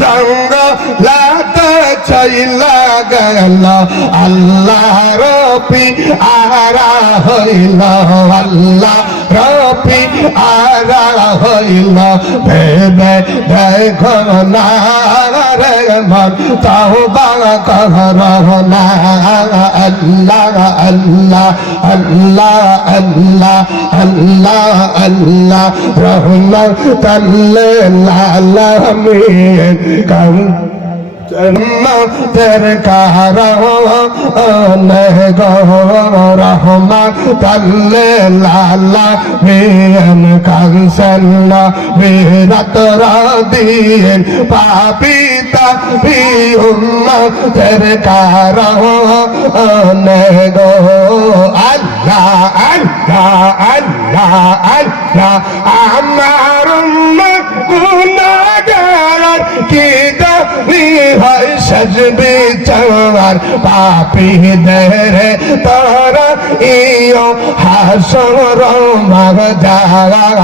জঙ্গলাতে চাইলা গেল। আল্লাহ রপি আরা হইল। আল্লাহ রপি আরা হইল। ভেবে দেখো না। রে মন তওবা কর না। আল্লাহ আল্লাহ আল্লাহ আল্লাহ আল্লাহ আল্লাহ। গো। তাল্লে লালা বিয়ন কানসল বিরত রাদিন পাপিতা উম্মতের কারণ গো। আল্লাহ আল্লাহ আল্লাহ আল্লাহ, আমার উম্মত গুনাহগার, কি জানি হয় সজবে চার পাপি দেরে তারা ইয় হাসর মাগ যাওয়ার